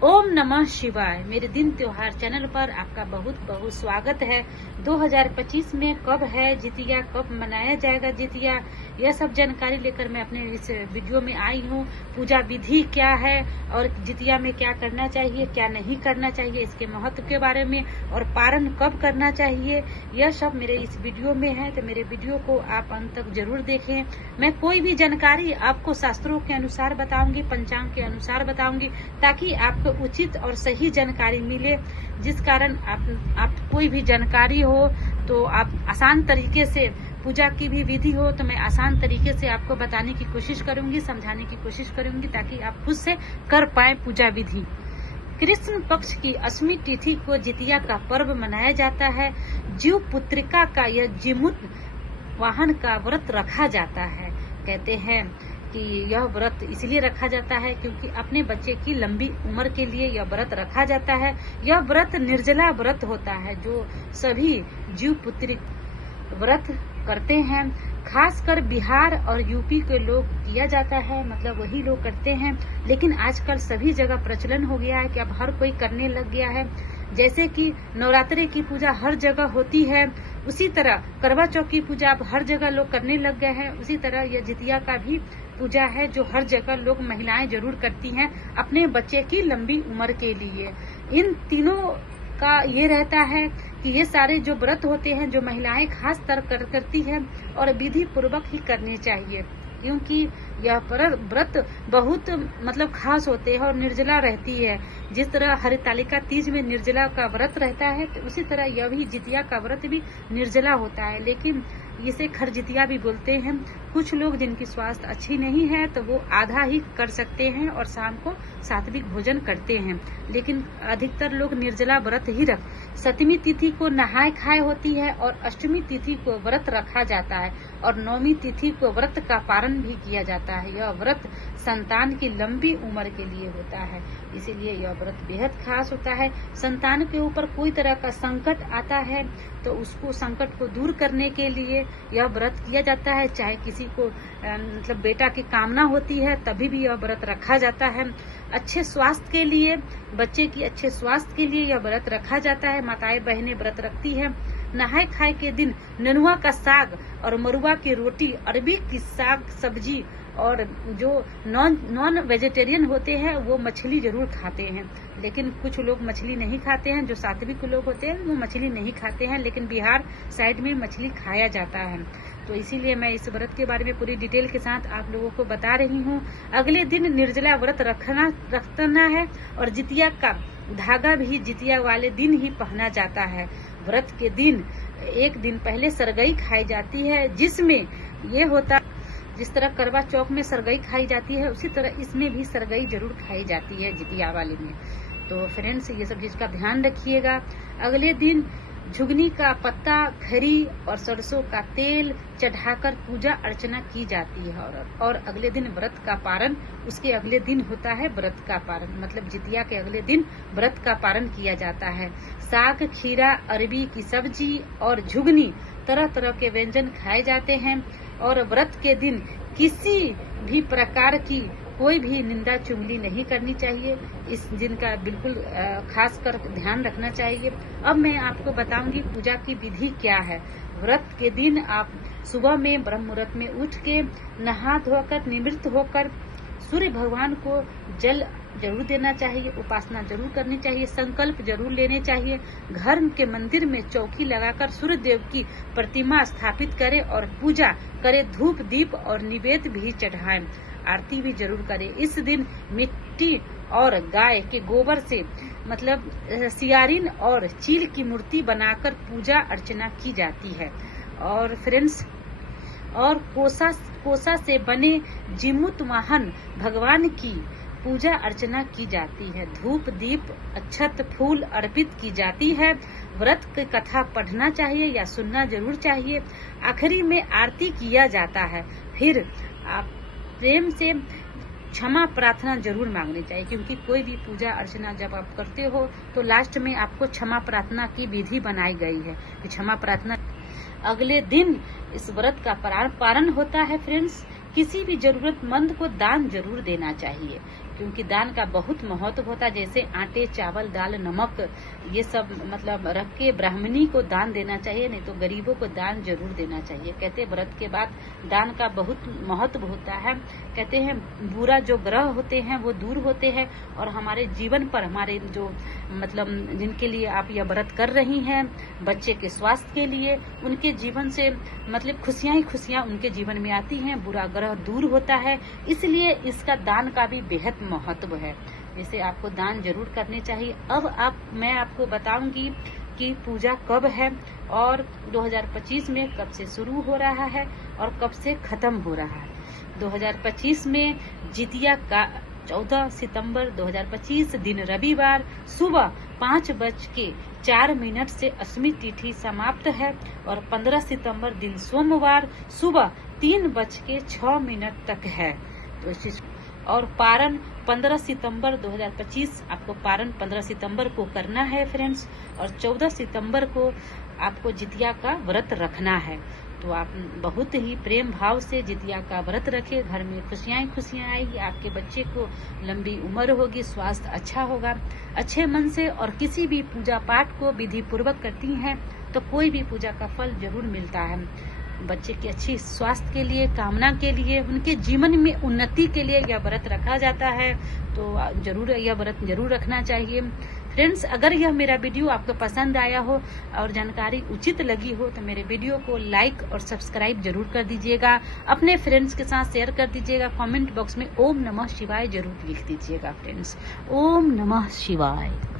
ओम नमः शिवाय। मेरे दिन त्योहार चैनल पर आपका बहुत बहुत स्वागत है। 2025 में कब है जितिया, कब मनाया जाएगा जितिया, यह सब जानकारी लेकर मैं अपने इस वीडियो में आई हूँ। पूजा विधि क्या है और जितिया में क्या करना चाहिए, क्या नहीं करना चाहिए, इसके महत्व के बारे में, और पारण कब करना चाहिए, यह सब मेरे इस वीडियो में है। तो मेरे वीडियो को आप अंत तक जरूर देखें। मैं कोई भी जानकारी आपको शास्त्रों के अनुसार बताऊंगी, पंचांग के अनुसार बताऊंगी, ताकि आपको उचित और सही जानकारी मिले, जिस कारण आप कोई भी जानकारी हो तो आप आसान तरीके से, पूजा की भी विधि हो तो मैं आसान तरीके से आपको बताने की कोशिश करूंगी, समझाने की कोशिश करूंगी, ताकि आप खुद से कर पाए पूजा विधि। कृष्ण पक्ष की अष्टमी तिथि को जितिया का पर्व मनाया जाता है। जीव पुत्रिका का यह जीमूत वाहन का व्रत रखा जाता है। कहते हैं कि यह व्रत इसलिए रखा जाता है क्योंकि अपने बच्चे की लंबी उम्र के लिए यह व्रत रखा जाता है। यह व्रत निर्जला व्रत होता है जो सभी जीव पुत्री व्रत करते हैं। खासकर बिहार और यूपी के लोग किया जाता है, मतलब वही लोग करते हैं। लेकिन आजकल सभी जगह प्रचलन हो गया है कि अब हर कोई करने लग गया है। जैसे कि नवरात्रि की पूजा हर जगह होती है, उसी तरह करवा चौथ की पूजा अब हर जगह लोग करने लग गए हैं। उसी तरह यह जितिया का भी पूजा है जो हर जगह लोग, महिलाएं जरूर करती हैं अपने बच्चे की लंबी उम्र के लिए। इन तीनों का ये रहता है कि ये सारे जो व्रत होते हैं जो महिलाएं खास तर करती हैं और विधि पूर्वक ही करने चाहिए, क्योंकि यह व्रत बहुत मतलब खास होते हैं और निर्जला रहती है। जिस तरह हरितालिका तीज में निर्जला का व्रत रहता है, तो उसी तरह यह भी जितिया का व्रत भी निर्जला होता है। लेकिन इसे खरजितिया भी बोलते हैं। कुछ लोग जिनकी स्वास्थ्य अच्छी नहीं है तो वो आधा ही कर सकते हैं और शाम को सात्विक भोजन करते हैं, लेकिन अधिकतर लोग निर्जला व्रत ही सप्तमी तिथि को नहाय खाए होती है और अष्टमी तिथि को व्रत रखा जाता है और नवमी तिथि को व्रत का पारण भी किया जाता है। यह व्रत संतान की लंबी उम्र के लिए होता है, इसीलिए यह व्रत बेहद खास होता है। संतान के ऊपर कोई तरह का संकट आता है तो उसको, संकट को दूर करने के लिए यह व्रत किया जाता है। चाहे किसी को मतलब बेटा की कामना होती है तभी भी यह व्रत रखा जाता है। अच्छे स्वास्थ्य के लिए, बच्चे की अच्छे स्वास्थ्य के लिए यह व्रत रखा जाता है। माताएं बहनें व्रत रखती है। नहाय खाए के दिन नेनुआ का साग और मरुआ की रोटी, अरबी की साग सब्जी, और जो नॉन वेजिटेरियन होते हैं वो मछली जरूर खाते हैं। लेकिन कुछ लोग मछली नहीं खाते हैं, जो सात्विक लोग होते हैं वो मछली नहीं खाते हैं, लेकिन बिहार साइड में मछली खाया जाता है। तो इसीलिए मैं इस व्रत के बारे में पूरी डिटेल के साथ आप लोगों को बता रही हूँ। अगले दिन निर्जला व्रत रखना है और जितिया का धागा भी जितिया वाले दिन ही पहना जाता है। व्रत के दिन एक दिन पहले सरगई खाई जाती है, जिसमें ये होता, जिस तरह करवा चौथ में सरगई खाई जाती है उसी तरह इसमें भी सरगई जरूर खाई जाती है जितिया वाले में। तो फ्रेंड्स, ये सब चीज का ध्यान रखिएगा। अगले दिन झुगनी का पत्ता, खरी और सरसों का तेल चढ़ाकर पूजा अर्चना की जाती है और अगले दिन व्रत का पारण, उसके अगले दिन होता है व्रत का पारण, मतलब जितिया के अगले दिन व्रत का पारण किया जाता है। साग, खीरा, अरबी की सब्जी और झुगनी, तरह तरह के व्यंजन खाए जाते हैं। और व्रत के दिन किसी भी प्रकार की कोई भी निंदा चुगली नहीं करनी चाहिए। इस दिन का बिल्कुल खास कर ध्यान रखना चाहिए। अब मैं आपको बताऊंगी पूजा की विधि क्या है। व्रत के दिन आप सुबह में ब्रह्म मुहूर्त में उठ के नहा धोकर निवृत्त होकर सूर्य भगवान को जल जरूर देना चाहिए, उपासना जरूर करनी चाहिए, संकल्प जरूर लेने चाहिए। घर के मंदिर में चौकी लगाकर सूर्य देव की प्रतिमा स्थापित करें और पूजा करें। धूप दीप और निवेद्य भी चढ़ाएं, आरती भी जरूर करें। इस दिन मिट्टी और गाय के गोबर से, मतलब सियारिन और चील की मूर्ति बनाकर पूजा अर्चना की जाती है। और फ्रेंड्स, और कोसा से बने जीमूत वाहन भगवान की पूजा अर्चना की जाती है। धूप दीप अक्षत फूल अर्पित की जाती है। व्रत की कथा पढ़ना चाहिए या सुनना जरूर चाहिए। आखिरी में आरती किया जाता है। फिर आप प्रेम से क्षमा प्रार्थना जरूर मांगनी चाहिए, क्योंकि कोई भी पूजा अर्चना जब आप करते हो तो लास्ट में आपको क्षमा प्रार्थना की विधि बनाई गई है कि क्षमा प्रार्थना। अगले दिन इस व्रत का पारण होता है। फ्रेंड्स, किसी भी जरूरतमंद को दान जरूर देना चाहिए, क्योंकि दान का बहुत महत्व होता है। जैसे आटे, चावल, दाल, नमक ये सब मतलब रख के ब्राह्मणी को दान देना चाहिए, नहीं तो गरीबों को दान जरूर देना चाहिए। कहते हैं व्रत के बाद दान का बहुत महत्व होता है। कहते हैं बुरा जो ग्रह होते हैं वो दूर होते हैं और हमारे जीवन पर, हमारे जो मतलब जिनके लिए आप यह व्रत कर रही हैं, बच्चे के स्वास्थ्य के लिए, उनके जीवन से मतलब खुशियां ही खुशियां उनके जीवन में आती हैं, बुरा ग्रह दूर होता है। इसलिए इसका दान का भी बेहद महत्व है। इसे आपको दान जरूर करने चाहिए। अब मैं आपको बताऊंगी कि पूजा कब है और 2025 में कब से शुरू हो रहा है और कब से खत्म हो रहा है। 2025 में जितिया का 14 सितंबर 2025 दिन रविवार सुबह 5:04 से अष्टमी तिथि समाप्त है और 15 सितंबर दिन सोमवार सुबह 3:06 तक है। तो और पारण 15 सितंबर 2025 आपको पारण 15 सितंबर को करना है फ्रेंड्स, और 14 सितंबर को आपको जितिया का व्रत रखना है। तो आप बहुत ही प्रेम भाव से जितिया का व्रत रखें। घर में खुशियां खुशियां आएगी, आपके बच्चे को लंबी उम्र होगी, स्वास्थ्य अच्छा होगा। अच्छे मन से और किसी भी पूजा पाठ को विधि पूर्वक करती हैं तो कोई भी पूजा का फल जरूर मिलता है। बच्चे की अच्छी स्वास्थ्य के लिए, कामना के लिए, उनके जीवन में उन्नति के लिए यह व्रत रखा जाता है। तो जरूर यह व्रत जरूर रखना चाहिए। फ्रेंड्स, अगर यह मेरा वीडियो आपको पसंद आया हो और जानकारी उचित लगी हो तो मेरे वीडियो को लाइक और सब्सक्राइब जरूर कर दीजिएगा। अपने फ्रेंड्स के साथ शेयर कर दीजिएगा। कमेंट बॉक्स में ओम नमः शिवाय जरूर लिख दीजिएगा फ्रेंड्स। ओम नमः शिवाय।